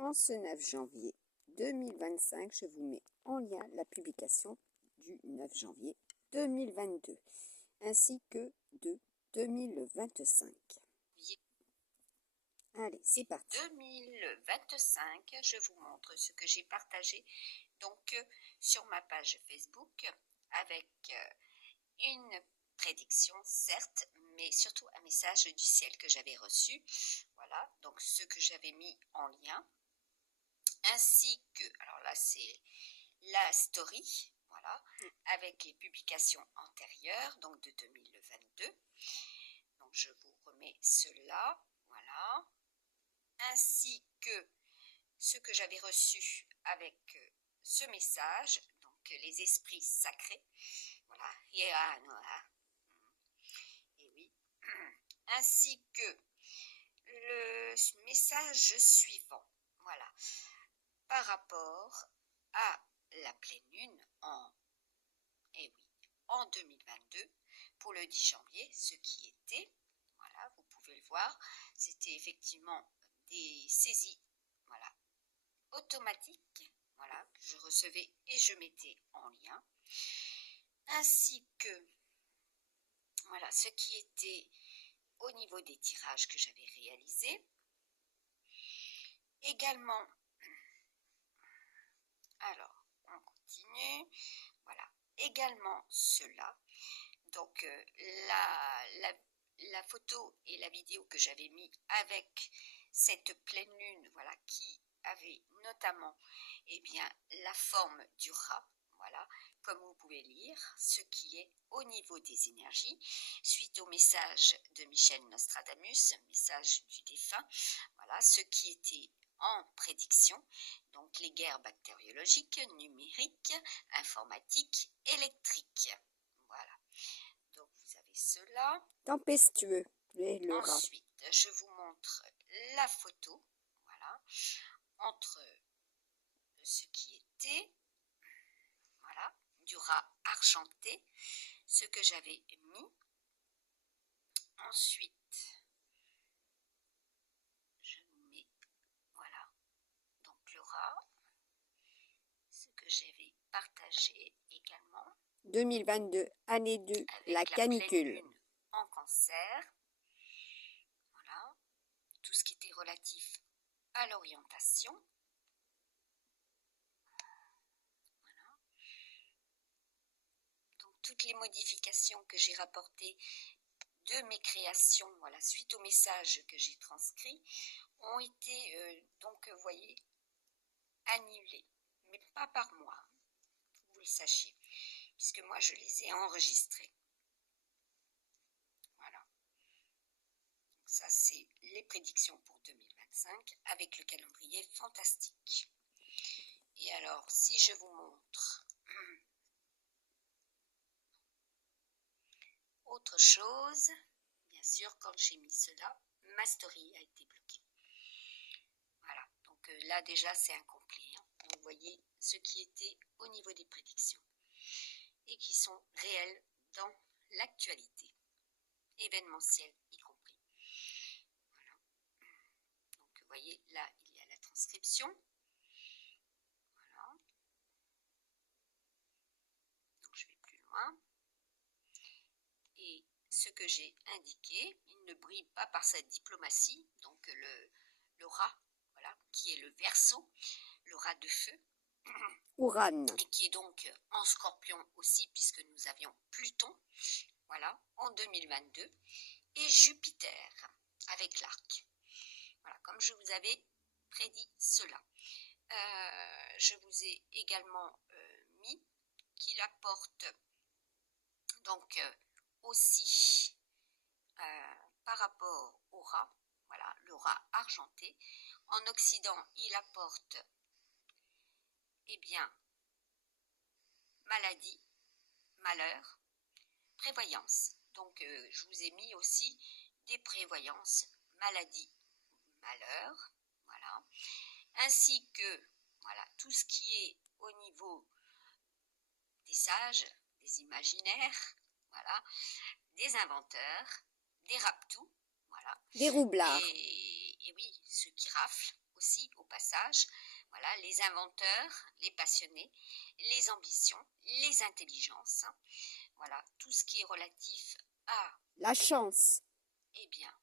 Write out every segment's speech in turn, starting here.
En ce 9 janvier 2025, je vous mets en lien la publication du 9 janvier 2022 ainsi que de 2025. Allez, c'est parti. 2025, je vous montre ce que j'ai partagé donc sur ma page Facebook avec une prédiction certes, mais surtout un message du ciel que j'avais reçu. Voilà, donc ce que j'avais mis en lien, ainsi que, alors là c'est la story, voilà, avec les publications antérieures, donc de 2022. Donc je vous remets cela, voilà, ainsi que ce que j'avais reçu avec ce message, donc les esprits sacrés, voilà, et oui, ainsi que le message suivant, voilà, par rapport à la pleine lune en 2022, pour le 10 janvier, ce qui était, voilà, vous pouvez le voir, c'était effectivement des saisies, voilà, automatiques, voilà, que je recevais et je mettais en lien, ainsi que, voilà, ce qui était au niveau des tirages que j'avais réalisés, également, alors, on continue, voilà, également cela, donc la photo et la vidéo que j'avais mis avec cette pleine lune, voilà, qui avait notamment, eh bien, la forme du rat, voilà, comme vous pouvez lire, ce qui est au niveau des énergies, suite au message de Michel Nostradamus, message du défunt, voilà, ce qui était en prédiction, donc les guerres bactériologiques, numériques, informatiques, électriques, voilà. Donc vous avez cela. Tempestueux, le rat. Ensuite, je vous montre la photo, voilà, entre ce qui était, voilà, du rat argenté, ce que j'avais mis. Ensuite, je vous mets, voilà, donc le rat, ce que j'avais partagé également. 2022, année 2, avec la canicule. pleine lune en cancer, voilà, tout ce qui était relatif à l'orientation. Voilà. Donc toutes les modifications que j'ai rapportées de mes créations, voilà, suite au message que j'ai transcrit, ont été, donc, vous voyez, annulées, mais pas par moi, que vous le sachiez, puisque moi je les ai enregistrées. Voilà. Donc ça, c'est les prédictions pour 2025 avec le calendrier fantastique. Et alors, si je vous montre autre chose, bien sûr, quand j'ai mis cela, ma story a été bloquée. Voilà, donc là déjà c'est incomplet. Hein. Vous voyez ce qui était au niveau des prédictions et qui sont réelles dans l'actualité, événementielle y compris. Voilà. Donc vous voyez, là il y a la transcription. Voilà. Donc je vais plus loin. Et ce que j'ai indiqué, il ne brille pas par sa diplomatie, donc le rat, voilà, qui est le Verseau, le rat de feu, Uran. et qui est donc en Scorpion aussi, puisque nous avions Pluton, voilà, en 2022, et Jupiter avec l'arc. Voilà, comme je vous avais prédit cela. Je vous ai également mis qu'il apporte donc aussi par rapport au rat, voilà, le rat argenté. En Occident, il apporte, eh bien, maladie, malheur, prévoyance. Donc, je vous ai mis aussi des prévoyances, maladie, malheur, voilà, ainsi que, voilà, tout ce qui est au niveau des sages, des imaginaires, voilà, des inventeurs, des raptous, voilà. Des roublards. Et oui, ceux qui raflent aussi au passage. Voilà, les inventeurs, les passionnés, les ambitions, les intelligences. Voilà, tout ce qui est relatif à la chance. eh bien,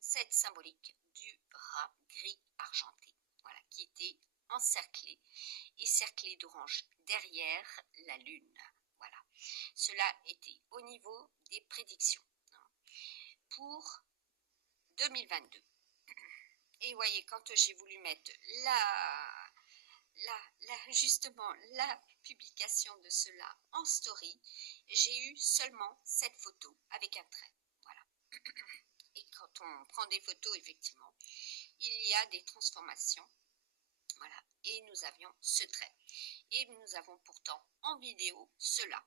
cette symbolique du rat gris argenté, voilà, qui était encerclé et cerclé d'orange derrière la lune. Voilà, cela était au niveau des prédictions pour 2022. Et vous voyez, quand j'ai voulu mettre justement la publication de cela en story, j'ai eu seulement cette photo avec un trait. Voilà. Et quand on prend des photos, effectivement, il y a des transformations. Voilà. Et nous avions ce trait. Et nous avons pourtant en vidéo cela.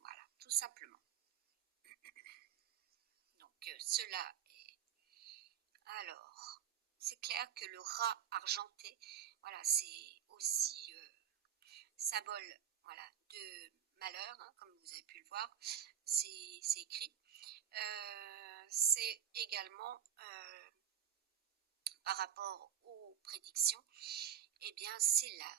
Voilà, tout simplement. Donc cela est... Alors, c'est clair que le rat argenté, voilà, c'est aussi symbole, voilà, de malheur, hein, comme vous avez pu le voir, c'est écrit. C'est également par rapport aux prédictions, eh bien c'est la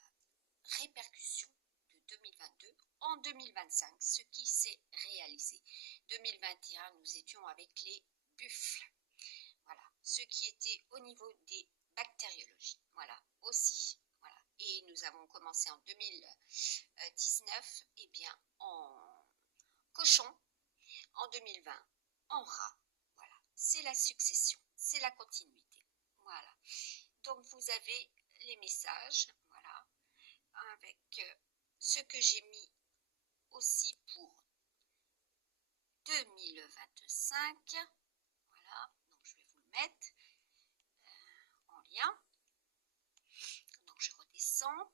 répercussion de 2022 en 2025, ce qui s'est réalisé. 2021, nous étions avec les buffles. Voilà, ce qui était au niveau des bactériologies. Voilà, aussi. Voilà. Et nous avons commencé en 2019, eh bien, en cochon, en 2020, en rat. Voilà, c'est la succession, c'est la continuité. Voilà. Donc, vous avez les messages, voilà, avec ce que j'ai mis aussi pour 2025. Voilà, donc je vais vous le mettre en lien. Donc je redescends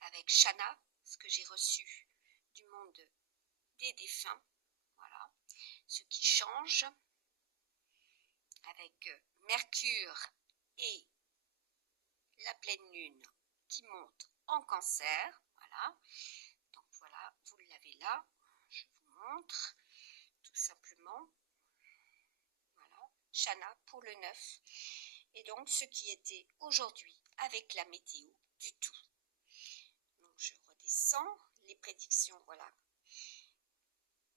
avec Shana, ce que j'ai reçu du monde des défunts. Voilà, ce qui change avec Mercure et la pleine lune qui monte en Cancer. Voilà, donc voilà, vous l'avez là. Je vous montre tout simplement. Voilà, Shana pour le 9. Et donc ce qui était aujourd'hui avec la météo du tout. Donc je redescends les prédictions, voilà,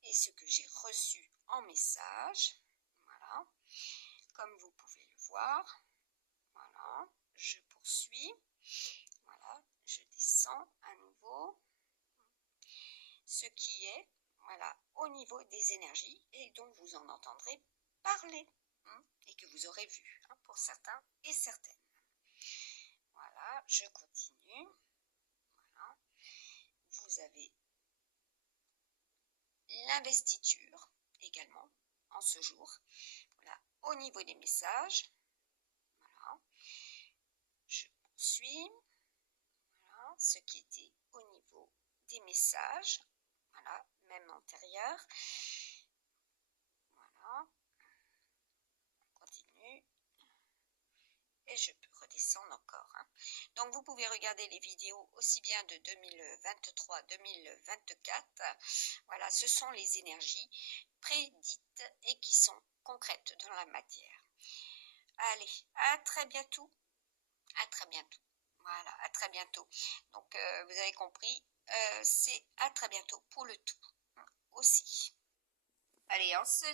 et ce que j'ai reçu en message. Voilà, comme vous pouvez le voir. Voilà, je poursuis. Voilà, je descends à nouveau. Ce qui est, voilà, au niveau des énergies et dont vous en entendrez parler et que vous aurez vu pour certains et certaines. Voilà, je continue. Voilà. Vous avez l'investiture également en ce jour. Voilà, au niveau des messages. Voilà, je poursuis. Voilà, ce qui était au niveau des messages. Voilà, même antérieur. Voilà, on continue. Et je peux redescendre encore. Donc vous pouvez regarder les vidéos aussi bien de 2023-2024. Voilà, ce sont les énergies prédites et qui sont concrètes dans la matière. Allez, à très bientôt. À très bientôt. Voilà, à très bientôt. Donc vous avez compris, c'est à très bientôt pour le tout aussi. Allez, on se